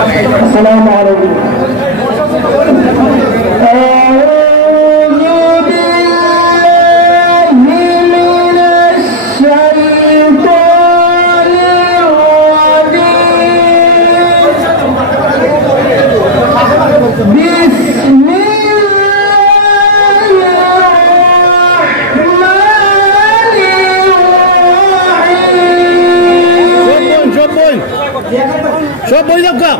আসসালামু আলাইকুম। সব বই দেখা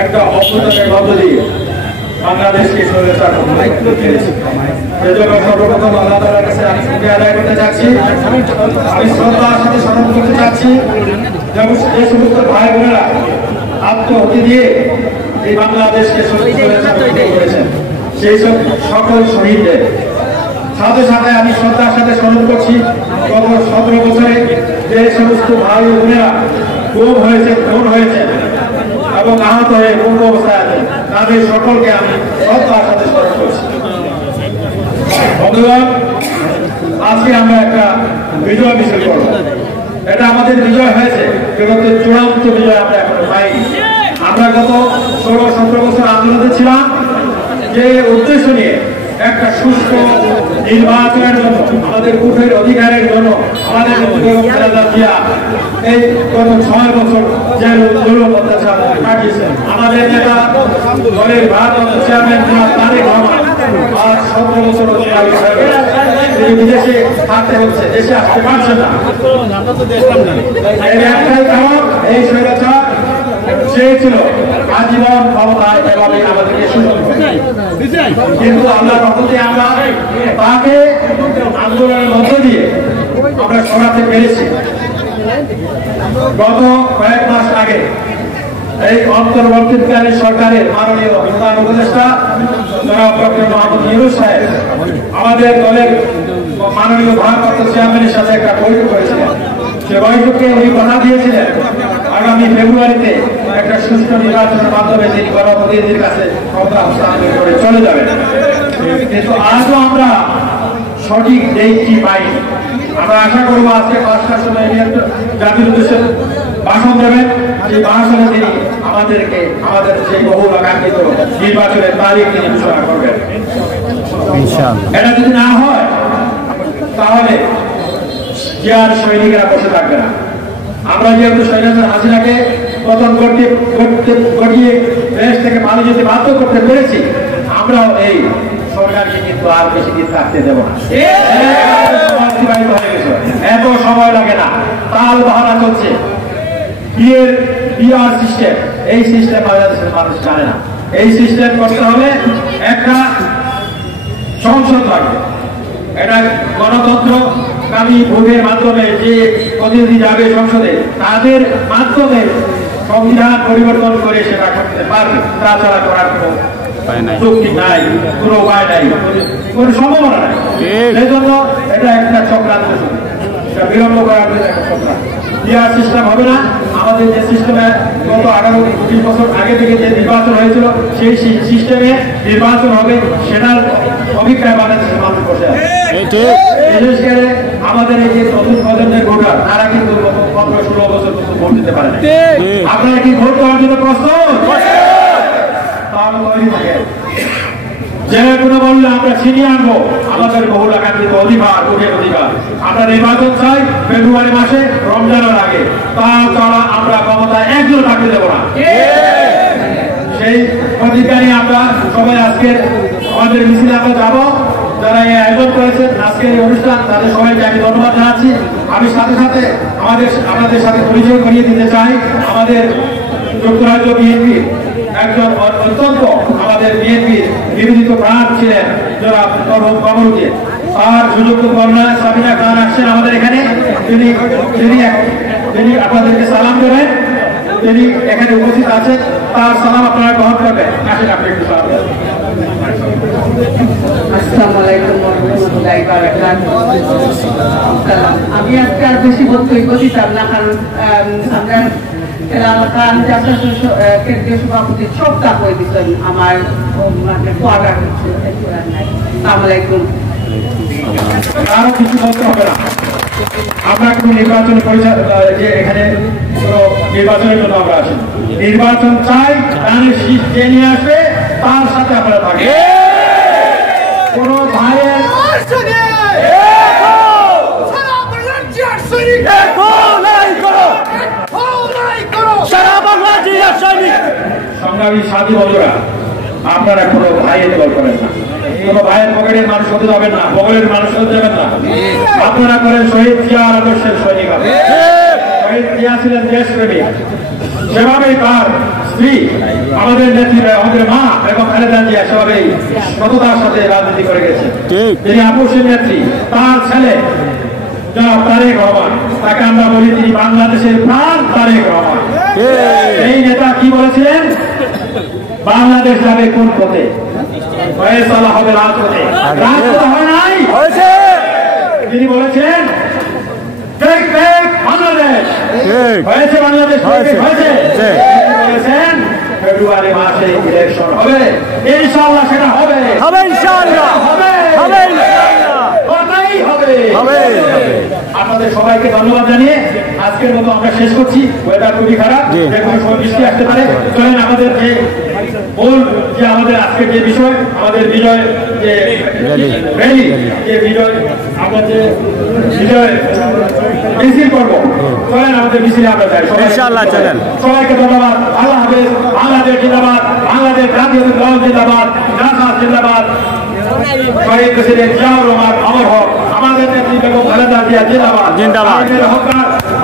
একটা অভ্যুত্থানের মধ্য দিয়ে বাংলাদেশকে সর্বপ্রথম আল্লাহ তাআলার কাছে আমি শুকরিয়া আদায় করতে চাচ্ছি। আমি শ্রদ্ধার সাথে স্মরণ করতে চাচ্ছি যে সমস্ত ভাই বোনেরা আত্মহতি দিয়ে এই বাংলাদেশকে করেছেন সেই সব সকল শহীদদের সাথে সাথে আমি শ্রদ্ধার সাথে স্মরণ করছি গত 17 বছরে যে সমস্ত ভাই বোনেরা খুন হয়েছে এবং আহত হয়ে পূর্ণ অবস্থায় আছেন তাদের সকলকে আমি শ্রদ্ধার সাথে স্মরণ করছি। বন্ধুগণ, আজকে আমরা একটা বিজয় মিছিল করব। এটা আমাদের বিজয় হয়েছে, কিন্তু চূড়ান্ত বিজয় আমরা এখনো পাইনি। আমরা গত 16-17 বছর আন্দোলনে ছিলাম যে উদ্দেশ্য নিয়ে একটা সুস্থ নির্বাচনের জন্য, আমাদের ভোটের অধিকারের জন্য আমাদের এই গত 6 বছর যে জুলুম অত্যাচার কাটিয়েছেন আমাদের নেতা দলের ভারপ্রাপ্ত চেয়ারম্যান তারেক রহমান আর 17 বছর তিনি বিদেশে থাকতে হচ্ছে, দেশে আসতে পারছেন না। এর একটাই কারণ, এই স্বৈরাচার চেয়েছিল আজীবন ক্ষমতায় এভাবে আমাদেরকে সুযোগ, কিন্তু আমরা রহমতে আমরা তাকে আন্দোলনের মধ্য দিয়ে আমরা সরাতে পেরেছি। গত কয়েক মাস আগে এই অন্তর্বর্তীকালীন সরকারের মাননীয় প্রধান উপদেষ্টা জনাব ডক্টর মোহাম্মদ ইউনূস সাহেব আমাদের দলের মাননীয় ভারপ্রাপ্ত চেয়ারম্যানের সাথে একটা বৈঠক করেছিলেন। সে বৈঠকে উনি কথা দিয়েছিলেন আগামী ফেব্রুয়ারিতে একটা সুষ্ঠু নির্বাচনের মাধ্যমে তিনি গণপ্রতিনিধির কাছে ক্ষমতা হস্তান্তর করে চলে যাবেন। কিন্তু আজও আমরা সঠিক ডেটটি পাইনি। আমরা আশা করবো আজকে 5টার সময় জাতির উদ্দেশ্যে ভাষণ দেবেন, সেই ভাষণে তিনি আমাদেরকে আমাদের সেই বহুল আকাঙ্ক্ষিত নির্বাচনের তারিখ তিনি ঘোষণা করবেন। এটা যদি না হয় তাহলে জিয়ার সৈনিকেরা বসে থাকবে না। আমরা যেহেতু স্বৈরাচার হাসিনাকে পতন ঘটিয়ে দেশ থেকে পালিয়ে যেতে বাধ্য করতে পেরেছি, আমরাও এই সরকারকে কিন্তু আর বেশি দিন থাকতে দেব না। এত সময় লাগে না, তাল বাহানা চলছে। বিআর সিস্টেম, এই সিস্টেম বাংলাদেশের মানুষ জানে না। এই সিস্টেম করতে হলে একটা সংসদ লাগবে, এটা গণতন্ত্রকামী ভোটের মাধ্যমে যে প্রতিনিধি যাবে সংসদে তাদের মাধ্যমে সংবিধান পরিবর্তন করে সেটা করতে পারবে, তাছাড়া করার কোনো যুক্তি নাই, কোনো উপায় নাই, কোনো সম্ভাবনা নাই। সেই জন্য এটা একটা চক্রান্ত, এটা বিলম্ব করার জন্য একটা চক্রান্ত। দেওয়ার সিস্টেম হবে না। আমাদের যে সিস্টেমে গত 18-20 বছর আগে থেকে যে নির্বাচন হয়েছিল সেই সিস্টেমে নির্বাচন হবে, সেটার অভিজ্ঞতা বাংলাদেশের মানুষ বসে আছে। বিশেষ করে আমাদের এই যে নতুন প্রজন্মের ভোটার, তারা কিন্তু 15-16 বছর ভোট দিতে পারে না। আপনারা কি ভোট দেওয়ার জন্য প্রস্তুত? তাহলে তৈরি থাকে, যে কোনো বললে আমরা ছিনিয়ে আনবো আমাদের বহুলাকাঙ্ক্ষিত অধিকার, ভোটের অধিকার। আমরা নির্বাচন চাই ফেব্রুয়ারি মাসে, রমজানের আগে। তাছাড়া আমরা ক্ষমতায় একজন থাকতে দেবো না। সেই প্রতিজ্ঞা নিয়ে আমরা সবাই আজকের আমাদের মিছিলে আমরা যাবো। যারা এই আয়োজন করেছেন আজকের এই অনুষ্ঠান, তাদের সবাইকে আমি ধন্যবাদ জানাচ্ছি। আমি সাথে সাথে আপনাদের সাথে পরিচয় করিয়ে দিতে চাই আমাদের যুক্তরাজ্য বিএনপি একজন অত্যন্ত আমাদের বিএনপির বিরোধিত প্রাণ ছিলেন যারা কমরুদ্দিন, তার সুযোগ্য কন্যা সাবিনা খান আসছেন আমাদের এখানে। তিনি আপনাদেরকে সালাম দেবেন, তিনি এখানে উপস্থিত আছেন, তার সালাম আপনারা গ্রহণ করবেন। আসেন আপনি একটু সালাম দেবেন। আসসালামু আলাইকুম ওয়া রাহমাতুল্লাহি ওয়া বারাকাতুহু। আমি আজকে আর বেশি বক্তব্য দিতাম না, কারণ আমরা এলাকার কেন্দ্রীয় সভাপতি সবটা করে দিতেন আমার কোয়ার্টার কিছু। আসসালামু আলাইকুম। আরো কিছু বলতে হবে না, আমরা কোনো নির্বাচন যে এখানে কোনো নির্বাচনের জন্য আমরা আসি, নির্বাচন চাই, তাহলে শীত যে নিয়ে আসবে তার সাথে আমরা থাকি। কোন ভাইয়ের সংগ্রামী সাথী বন্ধুরা, আপনারা কোনো ভাইয়ের দল করেন না, কোনো ভাইয়ের পকেটের মানুষ হতে যাবেন না, পকেটের মানুষ হতে যাবেন না। আপনারা করেন শহীদ জিয়ার আদর্শের সৈনিক। শহীদ জিয়া ছিলেন দেশপ্রেমিক, সেভাবেই তার স্ত্রী আমাদের নেত্রী, আমাদের মা এবং খালেদা জিয়া সেভাবেই সততার সাথে রাজনীতি করে গেছে। তিনি আপসের নেত্রী, তার ছেলে জনাব তারেক রহমান, তাকে আমরা বলি তিনি বাংলাদেশের প্রাণ তারেক রহমান। এই নেতা কি বলেছিলেন? বাংলাদেশ যাবে কোন পথে? ফয়সালা হবে রাজপথে। রাজপথ হয় নাই, তিনি বলেছেন বাংলাদেশ হয়েছে, বাংলাদেশ হয়েছে। বলেছেন ফেব্রুয়ারি মাসে ইলেকশন হবে, ইনশাআল্লাহ সেটা হবে, ইনশাআল্লাহ হবে, আপনাদের সবাইকে ধন্যবাদ জানিয়ে আজকের মতো আমরা শেষ করছি। ওয়েদার খুবই খারাপ, যে কোনো সময় বৃষ্টি আসতে পারে। চলেন আমাদের যে আমাদের আজকের যে বিষয়, আমাদের বিজয় যে র্যালি, যে বিজয় আমরা যে বিজয় মিছিল করবো, চলেন আমাদের মিছিলে আমরা যাই। সবাইকে ধন্যবাদ। আল্লাহ হাফেজ। বাংলাদেশ জিন্দাবাদ, বাংলাদেশ জাতীয় দল জিন্দাবাদ, জামাত জিন্দাবাদ। শহীদ প্রেসিডেন্ট জিয়াউর রহমান অমর হোক, আমাদের নেত্রী বেগম খালেদা জিয়া জিন্দাবাদ,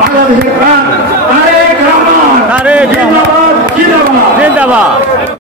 বাংলাদেশের প্রাণ তারেক রহমান জিন্দাবাদ, জিন্দাবাদ।